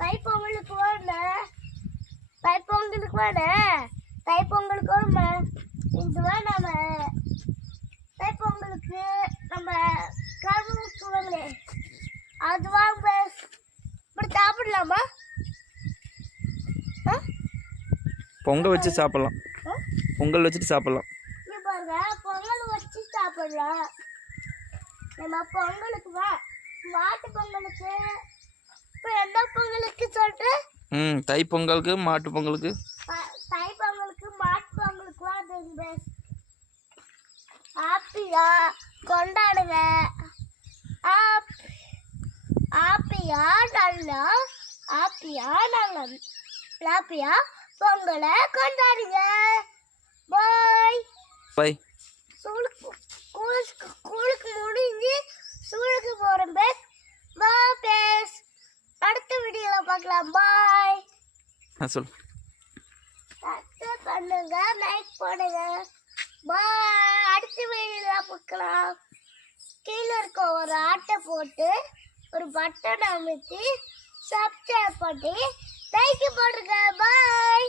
தைப்பொங்கலுக்கு வாங்க, தைப்பொங்கலுக்கு வாங்க, தைப்பொங்கலுக்கு வாங்க. இதுவா நம்ம தைப்பொங்கலுக்கு நம்ம கரும்பு ஊற்றுவாங்களே அது வாங்க. இப்படி சாப்பிடலாமா? பொங்கல் வச்சு சாப்பிடலாம். பொங்கல் வச்சுட்டு சாப்பிடலாம். பாருங்க, பொங்கல் வச்சு சாப்பிடலாம். நம்ம பொங்கலுக்கு வா, மாட்டு பொங்கலுக்கு. இப்போ எந்த பொங்கலுக்கு சொல்றேன்? தை பொங்கலுக்கு, மாட்டு பொங்கலுக்கு. தை பொங்கலுக்கு, மாட்டு பொங்கலுக்கு வா. ஹாப்பியா கொண்டாடுங்க. ஹாப்பியா நல்லா, ஹாப்பியா நல்லா, ஹாப்பியா பொங்கலை கொண்டாடுங்க. பாய் பாய். ஸ்கூலுக்கு முடிஞ்சு ஸ்கூலுக்கு போகிறேன் பேஸ். பாய் பேஸ். அடுத்த வீடியோவில் பார்க்கலாம். பாய். சொல். சப்ஸ்கிரைப் பண்ணுங்க, லைக் பண்ணுங்க. பாய். அடுத்த வீடியோவில் பார்க்கலாம். கீழே இருக்க ஒரு ஆட்டை போட்டு ஒரு பட்டன் அமைத்து சப்ஸ்கிரைப் பண்ணி லைக் பண்ணுங்க. பாய்.